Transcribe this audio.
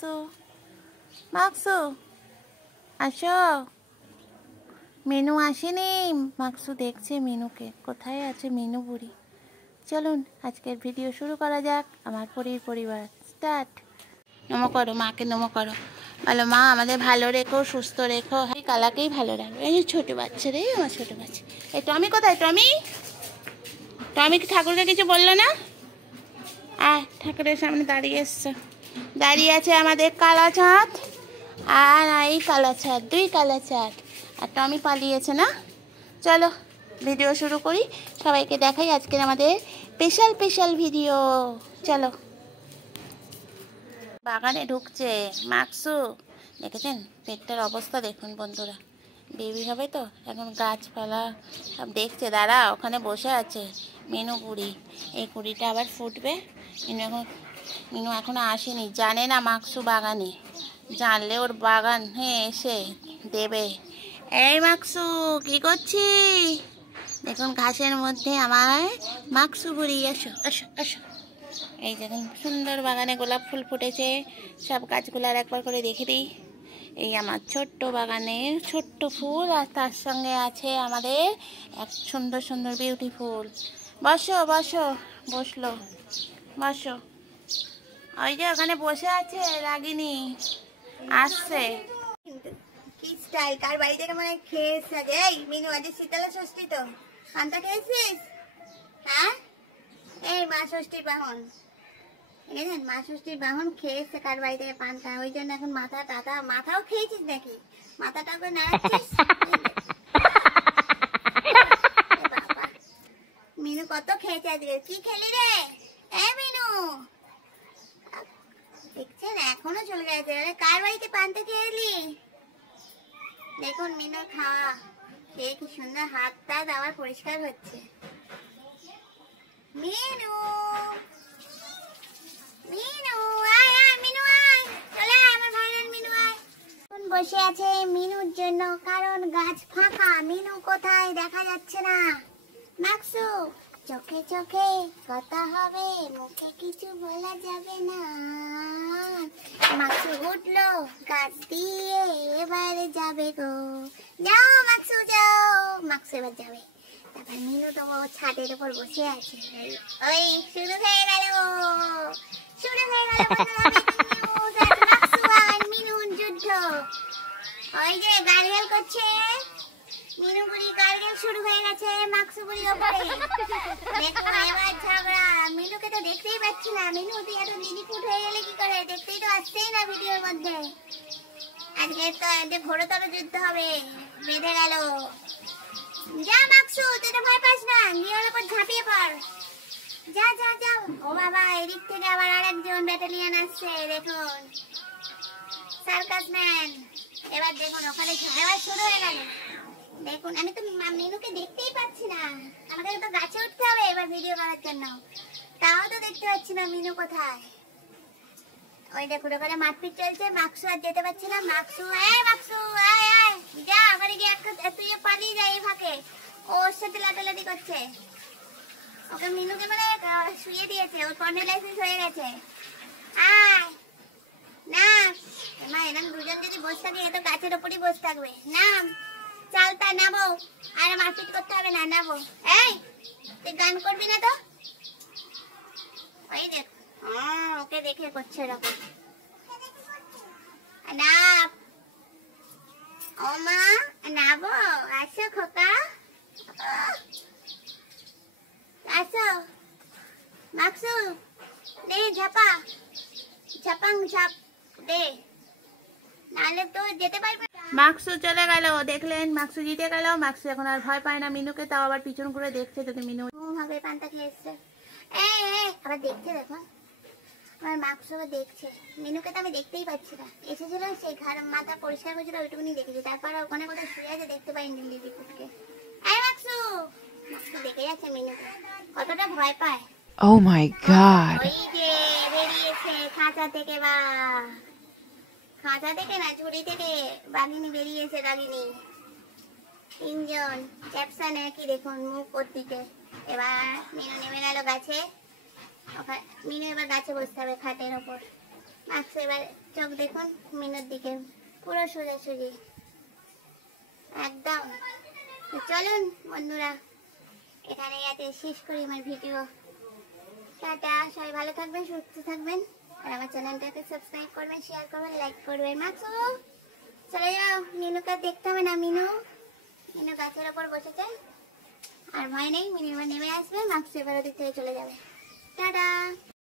মাকসু, মাকসু আসো। মিনু আসেনি। মাকসু দেখছে মিনুকে, কোথায় আছে মিনু বুড়ি। চলুন আজকের ভিডিও শুরু করা যাক। আমার পরীর পরিবার স্টার্ট। নমো করো, মাকে নমো করো। বলো, মা আমাদের ভালো রেখো, সুস্থ রেখো, হ্যাঁ কালাকেই ভালো রাখো। এই ছোটো বাচ্চা রে, আমার ছোটো বাচ্চা। এই টমি কোথায়? টমি, টমি কি ঠাকুরকে কিছু বললো না? ঠাকুরের সামনে দাঁড়িয়ে এসছে। দাঁড়িয়ে আছে আমাদের কালা চাঁদ আর এই কালা চাঁদ, দুই কালা চাঁদ। আর টমি পালিয়েছে না। চলো ভিডিও শুরু করি, সবাইকে দেখাই আজকের আমাদের স্পেশাল ভিডিও। চলো। বাগানে ঢুকছে মাকসু, দেখেছেন পেটটার অবস্থা দেখুন বন্ধুরা। বেবি হবে তো এখন, গাছপালা সব দেখছে। দাঁড়া, ওখানে বসে আছে মিনু কুড়ি। এই কুড়িটা আবার ফুটবে। মিনু এখনো আসেনি, জানে না মাকসু বাগানে। জানলে ওর বাগান এসে দেবে। এই মাকসু কি করছি? দেখুন ঘাসের মধ্যে আমার মাকসু বুড়ি। আসো আসো আসো। এই দেখুন সুন্দর বাগানে গোলাপ ফুল ফুটেছে। সব গাছগুলার একবার করে দেখে দিই। এই আমার ছোট্ট বাগানে ছোট্ট ফুল, আর তার সঙ্গে আছে আমাদের এক সুন্দর সুন্দর বিউটিফুল। বসো বসো। বসলো, বসো। ওই যে ওখানে বসে আছে রাগিনী, আসছে। কি স্টাইল, কার বাড়ি থেকে মনে খেয়ে এসছে। এই মিনু, আজ শীতলা ষষ্ঠী তো, পান্তা খেয়েছিস? হ্যাঁ, এই মা ষষ্ঠীর বাহন, দেখেছেন মা ষষ্ঠীর বাহন খেয়ে এসছে কার বাড়ি থেকে পান্তা। ওই জন্য এখন মাথাও খেয়েছিস নাকি? মাথাটা করে নাড়াচ্ছিস। মিনু কত খেয়েছে আজকে। কি খেলি রে মিনু? দেখছেন এখনো চলে গেছে। কার বাড়িতে পান্তা খেয়ে এলি? দেখুন মিনুর খাওয়া খেয়ে কি সুন্দর হাত টাত আবার পরিষ্কার হচ্ছে। মিনু, মিনু আয় আয়, মিনু আয়, চলে আয় আমার ভাইরাল মিনু আয়। এখন বসে আছে মিনুর জন্য, কারণ গাছ ফাঁকা। মিনু কোথায় দেখা যাচ্ছে না। মাকসু, চোখে চোখে কথা হবে, মুখে কিছু বলা যাবে না। মাকসু উঠলো গাছ দিয়ে, এবারে যাবে গো। যাও মাকসু যাও। মাকসু এবার যাবে। তারপর মিনু তো ছাদের উপর বসে আছে। ওই শুরু হয়ে গেল, শুরু হয়ে গেল মাকসু আর মিনুর যুদ্ধ। ওই যে গার্গেল করছে মিনু বুড়ি, গার্গেল শুরু হয়ে গেছে মাকসু বুড়ির ওপরে। দেখো এবার ঝগড়া। মিনুকে তো দেখতেই পাচ্ছি না। মিনু তুই এত দিদি ফুট হয়ে গেলে কি করে? দেখতেই তো আসছেই না ভিডিওর মধ্যে। আজকে তো ঘোরতর যুদ্ধ হবে, বেঁধে গেল। যা মাকসু, তুই তো ভয় পাস না, গিয়ে ওর উপর ঝাঁপিয়ে পড়। যা যা যা। ও বাবা, এদিক থেকে আবার আরেকজন ব্যাটালিয়ন আসছে। দেখুন সার্কাস ম্যান। এবার দেখুন ওখানে ঝগড়া শুরু হয়ে গেল। দেখুন আমি তো মিনুকে দেখতেই পাচ্ছি না। আমাদের তো গাছে উঠতে হবে এবার ভিডিও করার জন্য, তাও তো দেখতে পাচ্ছি না মিনু কোথায়। ওই দেখুন ওখানে মারপিট চলছে। মাকসু আর যেতে পারছি না। মাকসু, মাকসু আয় আয়, যা আমার গিয়ে তুই পালিয়ে যা। এই ফাঁকে ওর সাথে লাটালাটি করছে। ওকে মিনুকে মানে শুয়ে দিয়েছে, ওর কর্নেলাইসিস হয়ে গেছে। আয় না মা, এরকম দুজন যদি বসে থাকে, এ তো গাছের ওপরই বসে থাকবে। নাম, চালতা নাবো, আর মারপিট করতে হবে না, নাবো। এই তুই গান করবি না তো? ওই দেখ ওকে দেখে করছে এরকম। নাব, ও মা নাবো, আসো খোকা, আসো। মাকসু দে ঝাপা, ঝাপাং ঝাপ দে, নাহলে তো যেতে পারবে। মাকসু চলে গেল, দেখলেন মাকসু জিতে গেল। মাকসু এখন আর ভয় পায় না মিনুকে, তাও আবার পিছন করে দেখছে যদি মিনু হবে পান্তা খেয়ে এসছে। আবার দেখছে, দেখুন আমার মাকসু দেখছে। মিনুকে তো আমি দেখতেই পাচ্ছি না। এসেছিল সেই ঘর মাথা পরিষ্কার করেছিল, ওইটুকুনি দেখেছি। তারপর ওখানে কোথায় শুয়ে আছে দেখতে পাইনি দিদি কুটকে। মাকসু, মাকসু দেখে যাচ্ছে মিনুকে, কতটা ভয় পায়। Oh my god. ওই যে বেরিয়েছে খাঁচা থেকে, বা খাঁচা থেকে না ঝুড়ি থেকে বাঘিনী বেরিয়েছে। বাঘিনী তিনজন ক্যাপশন একই, দেখুন মুখ ওর দিকে। এবার মিনু নেমে গেল গাছে। মিনু এবার গাছে বসতে হবে খাটের ওপর। মাকসু এবার চোখ দেখুন মিনুর দিকে, পুরো সোজাসুজি একদম। তো চলুন বন্ধুরা, এখানেই আজকে শেষ করি আমার ভিডিও। টাটা, সবাই ভালো থাকবেন, সুস্থ থাকবেন, আর আমার চ্যানেলটাকে সাবস্ক্রাইব করবেন, শেয়ার করবেন, লাইক করবেন। মাকসু চলে যাও, মিনুকে দেখতে হবে না। মিনু গাছের ওপর বসেছে, আর ভয় নেই, মিনু এবার নেমে আসবে, মাকসু এবার ওদিক থেকে চলে যাবে। টাটা।